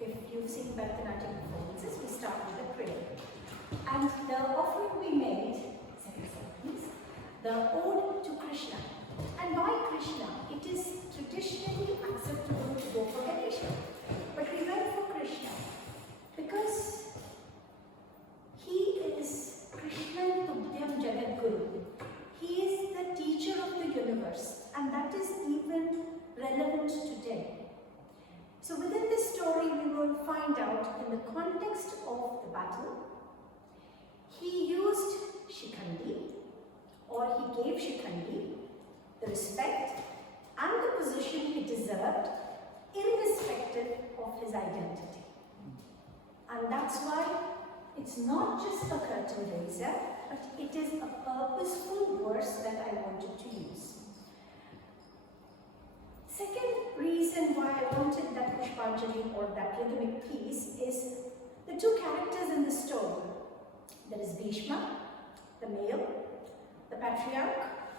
If you've seen Bharatanatyam performances, we start with a prayer. And the offering we made, second slide please, the ode to Krishna. And why Krishna? It is traditionally acceptable to go for Ganesha. But we went for Krishna because he is Krishna Tubhyam Jagat Guru. He is the teacher of the universe, and that is even relevant today. So within this story, we will find out in the context of the battle, he used Shikhandi, or he gave Shikhandi the respect and the position he deserved, irrespective of his identity. And that's why it's not just a curtain raiser, but it is a purposeful verse that I wanted to use. Second reason why I wanted that Pushpanjali or that rhythmic piece is the two characters in the story. There is Bhishma, the male, the patriarch,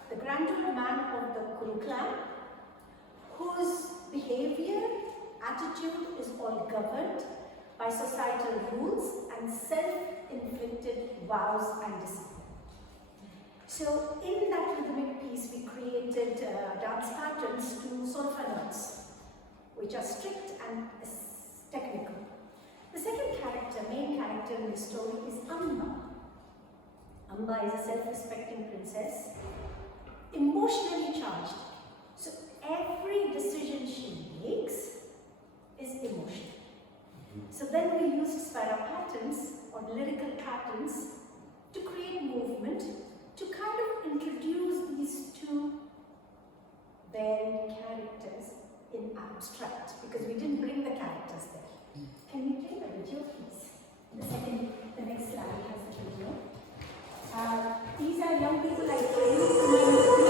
the grand old man of the Kuru clan, whose behavior, attitude is all governed by societal rules and self-inflicted vows and discipline. So in that rhythmic piece, we created dance patterns to solfa notes, which are strict and technical. The second character, main character in the story is Amba. Amba is a self-respecting princess, emotionally charged. So every decision she makes is emotional. So then we used spira patterns or lyrical patterns to create movement, to kind of introduce these two varied characters in abstract, because we didn't bring the characters there. Can we play the video, please? The next slide has the video. These are young people I trained.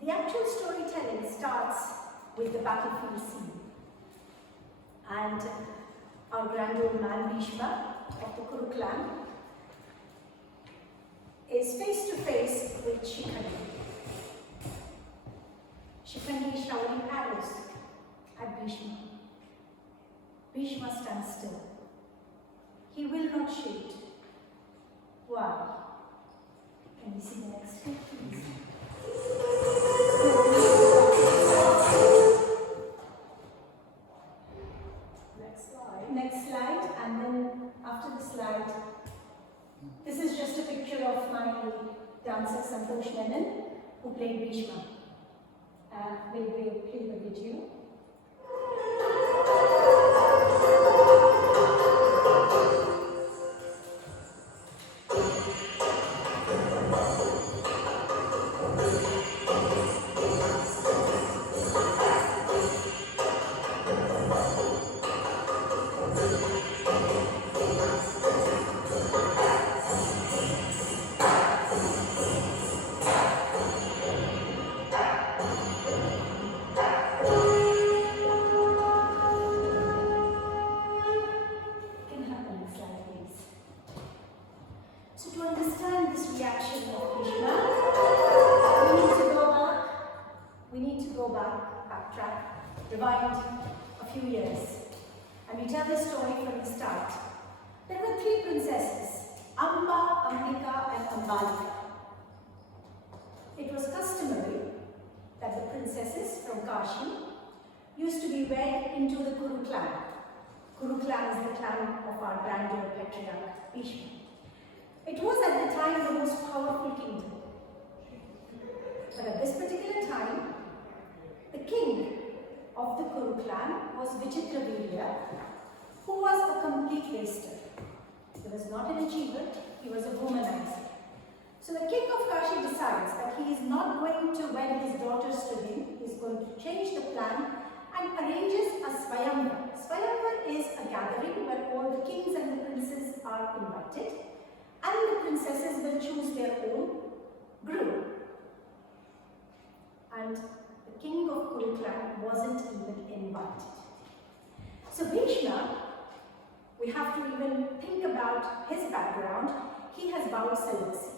The actual storytelling starts with the battlefield scene, and our grand old man Bhishma of the Kuru clan is face to face with Shikhandi. Shikhandi is showering arrows at Bhishma. Bhishma stands still. He will not shoot. Why? Can we see the next clip, please? Next slide, and then after the slide, this is just a picture of my dancer Santosh Menon, who played Bhishma. We'll play the video. To understand this reaction of Bhishma, we need to go back, backtrack, rewind a few years. And we tell the story from the start. There were three princesses, Amba, Ambika and Ambalika. It was customary that the princesses from Kashi used to be wed into the Kuru clan. Kuru clan is the clan of our grandeur patriarch Bhishma. It was at the time the most powerful kingdom. But at this particular time, the king of the Kuru clan was Vichitravirya, who was a complete waster. He was not an achiever, he was a womanizer. So the king of Kashi decides that he is not going to wed his daughters to him, he is going to change the plan and arranges a swayamvar. Swayamvar is a gathering where all the kings and the princes are invited and the princesses will choose their own groom. And the king of Kuru clan wasn't even invited. So Bhishma, we have to even think about his background. He has vowed celibacy.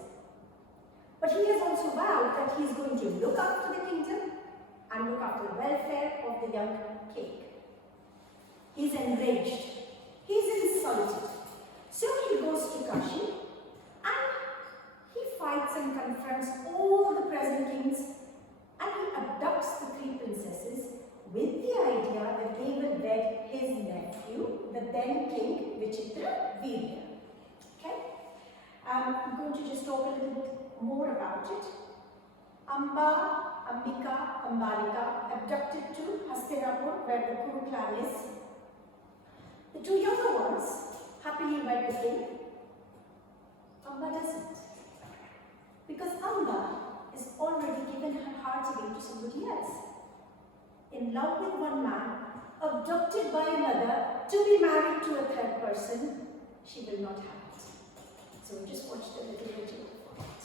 But he has also vowed that he is going to look after the kingdom and look after the welfare of the young king. He is enraged. He is insulted. So he goes to Kashi and he fights and confronts all the present kings and he abducts the three princesses with the idea that they will wed his nephew, the then king Vichitravirya. Okay? I'm going to just talk a little bit more about it. Amba, Ambika, Ambalika abducted to Hastinapur, where the Kuru clan is. The two younger ones happily wed the king. Amba doesn't. Because Amba is already given her heart away to somebody else. In love with one man, abducted by another, to be married to a third person, she will not have it. So we just watched a little video for it.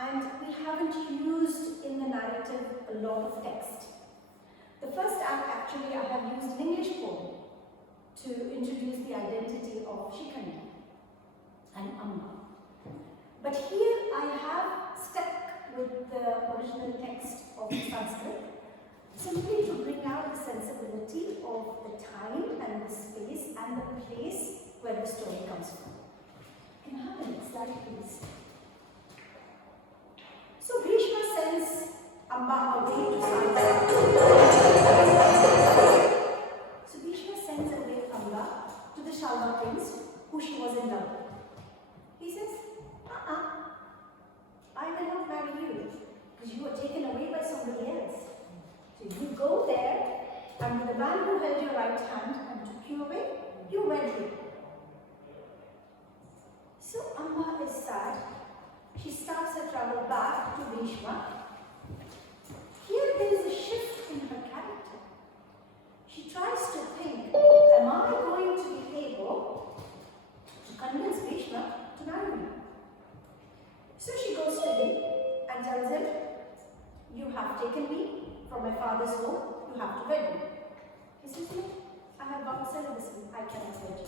And we haven't used in the narrative a lot of text. The first act actually I have used an English poem to introduce the identity of Shikhandi and Amma. But here I have stuck with the original text of Sanskrit simply to bring out the sensibility of the time and the space and the place where the story comes from. Can I have the next slide, please? So Bhishma sends Amba away to Santa. So Bhishma sends away Amba to the Shalva prince, who who she was in love with. He says, I will not marry you because you were taken away by somebody else. So you go there, and with the man who held your right hand and took you away, you wed him. So Amma is sad. She starts her travel back to Bhishma. Here there is a shift in her character. She tries to think, am I going to be able to convince Bhishma to marry me? So she goes to him and tells him, you have taken me from my father's home, you have to wed me. He says, no, I have vowed celibacy, I cannot wed you.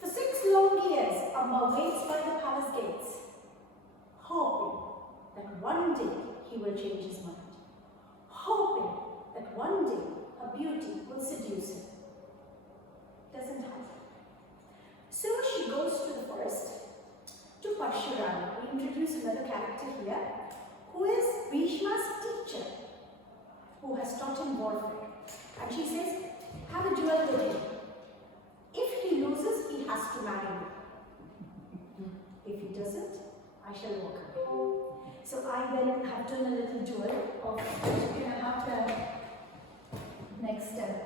For 6 long years, Amma waits by the palace gates, hoping that one day he will change his mind. Hoping that one day her beauty will seduce him. Doesn't happen. So she goes to the forest, to Parshurama. We introduce another character here, who is Bhishma's teacher, who has taught him warfare. And she says, have a duel with him. If he loses, he has to marry me. If he doesn't, I shall walk away. So I then have done a little duel of which you can have the next step.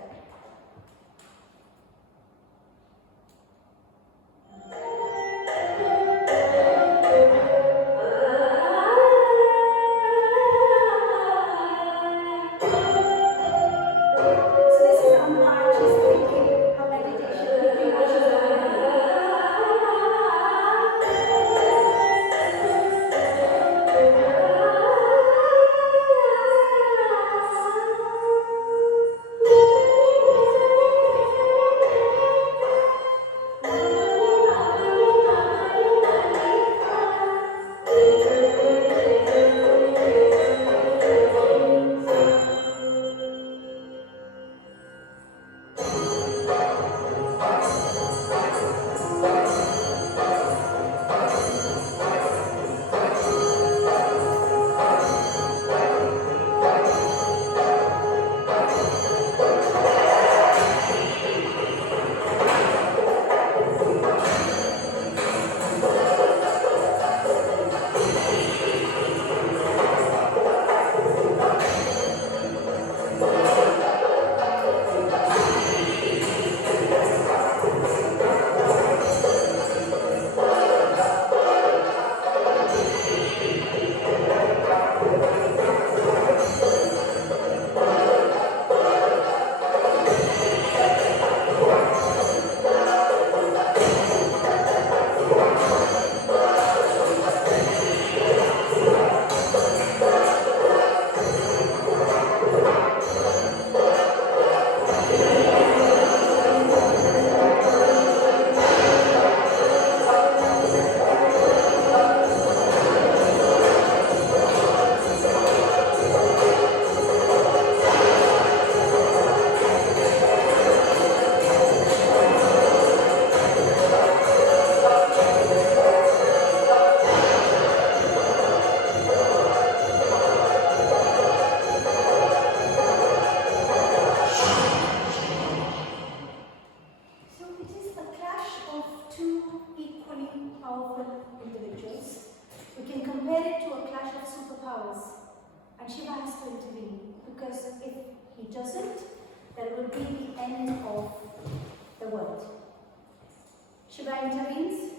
Shiva intervenes.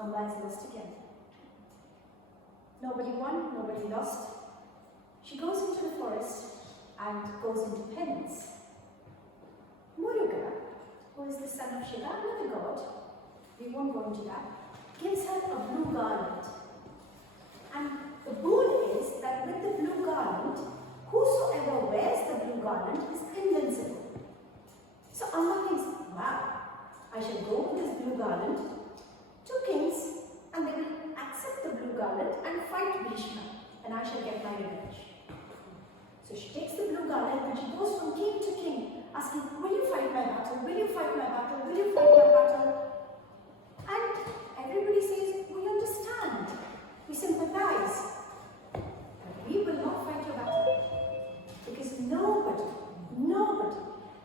Amba is lost again. Nobody won, nobody lost. She goes into the forest and goes into penance. Muruga, who is the son of Shiva, another god, we won't go into that, gives her a blue garland. And the boon is that with the blue garland, whosoever wears the blue garland is invincible. So Amba thinks, wow, I shall go with this blue garland to kings and they will accept the blue garland and fight Bhishma and I shall get my revenge. So she takes the blue garland and she goes from king to king asking, will you fight my battle? Will you fight my battle? Will you fight my battle? And everybody says, we understand. We sympathize. But we will not fight your battle. Because nobody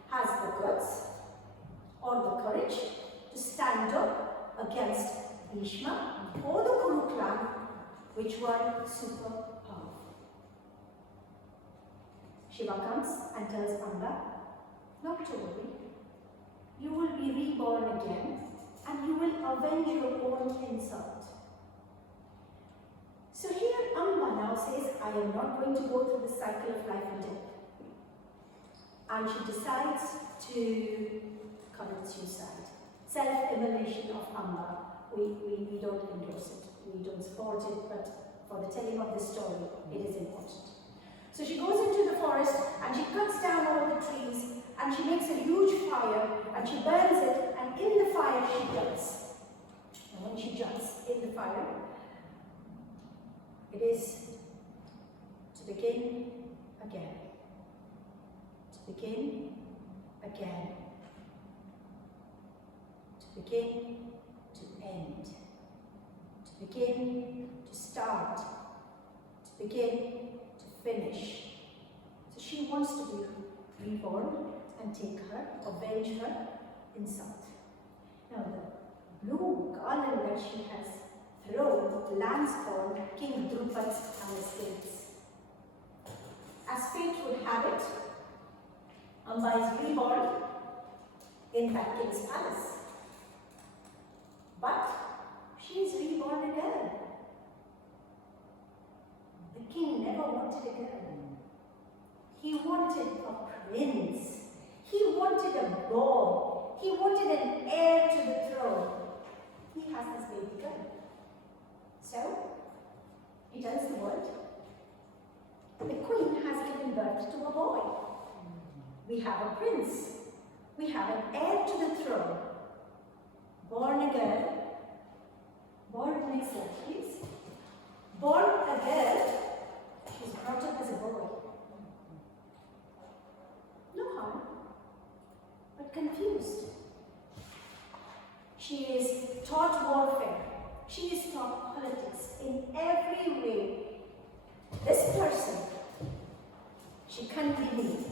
has the guts or the courage to stand Bhishma or the Kuru clan, which were super powerful. Shiva comes and tells Amba, not to worry, you will be reborn again and you will avenge your own insult. So here Amba now says, I am not going to go through the cycle of life and death. And she decides to commit suicide. Self-immolation of Amba. We don't endorse it. We don't support it, but for the telling of this story, it is important. So she goes into the forest and she cuts down all the trees and she makes a huge fire and she burns it, and in the fire she jumps. And when she jumps in the fire, it is to begin again. To begin again. To begin to end. To begin to start. To begin to finish. So she wants to be reborn and take her, avenge her insult. Now the blue garland that she has thrown lands on King Drupad's palace gates. As fate would have it, Amba is reborn in that king's palace. But she is reborn again. The king never wanted a girl. He wanted a prince. He wanted a boy. He wanted an heir to the throne. He has this baby girl. So, he tells the world, the queen has given birth to a boy. We have a prince. We have an heir to the throne. Born a girl. Born, next slide, please. Born a girl. She's brought up as a boy. No harm, but confused. She is taught warfare. She is taught politics in every way. This person, she can't believe.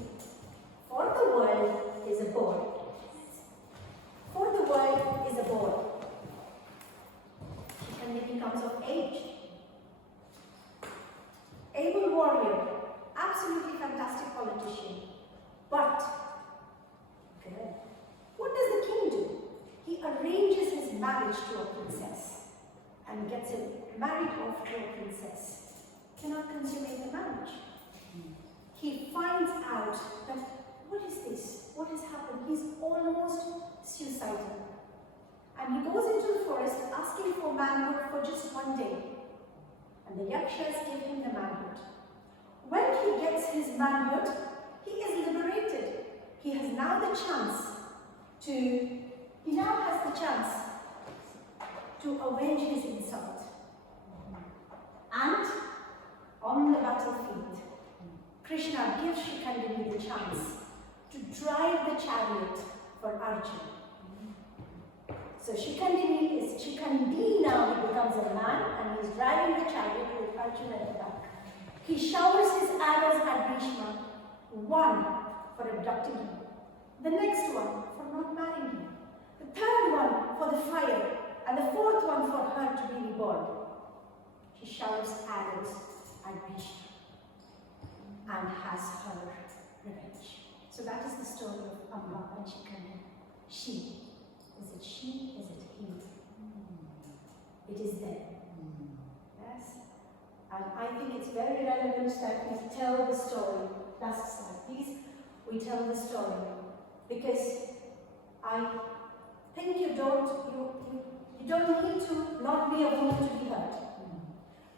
For the world is a boy. For the world is a boy. She can becomes of age. Able warrior, absolutely fantastic politician. But, good. What does the king do? He arranges his marriage to a princess and gets him married off to a princess. Cannot consummate the marriage. He finds out that, what is this? What has happened? He's almost suicidal. And he goes into the forest asking for manhood for just one day. And the yakshas give him the manhood. When he gets his manhood, he is liberated. He has now the chance to avenge his insult. And on the battlefield, Krishna gives Shikandini the chance to drive the chariot for Arjuna. So Shikandi now he becomes a man and he's driving the chariot with Arjuna at the back. He showers his arrows at Bhishma, one for abducting him, the next one for not marrying him, the third one for the fire, and the fourth one for her to be reborn. He showers arrows at Bhishma and has her revenge. So that is the story of Amba and Shikandi. She. Is it she? Is it he? It is them. Yes? And I think it's very relevant that we tell the story. Last slide, please. We tell the story. Because I think you don't need to not be a woman to be hurt.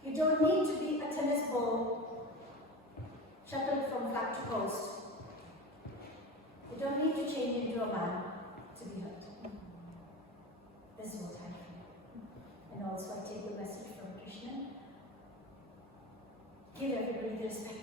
You don't need to be a tennis ball shuttled from flat to post. You don't need to change into a man to be hurt. This is what I feel. And also I take the message from Krishna. Give everybody the respect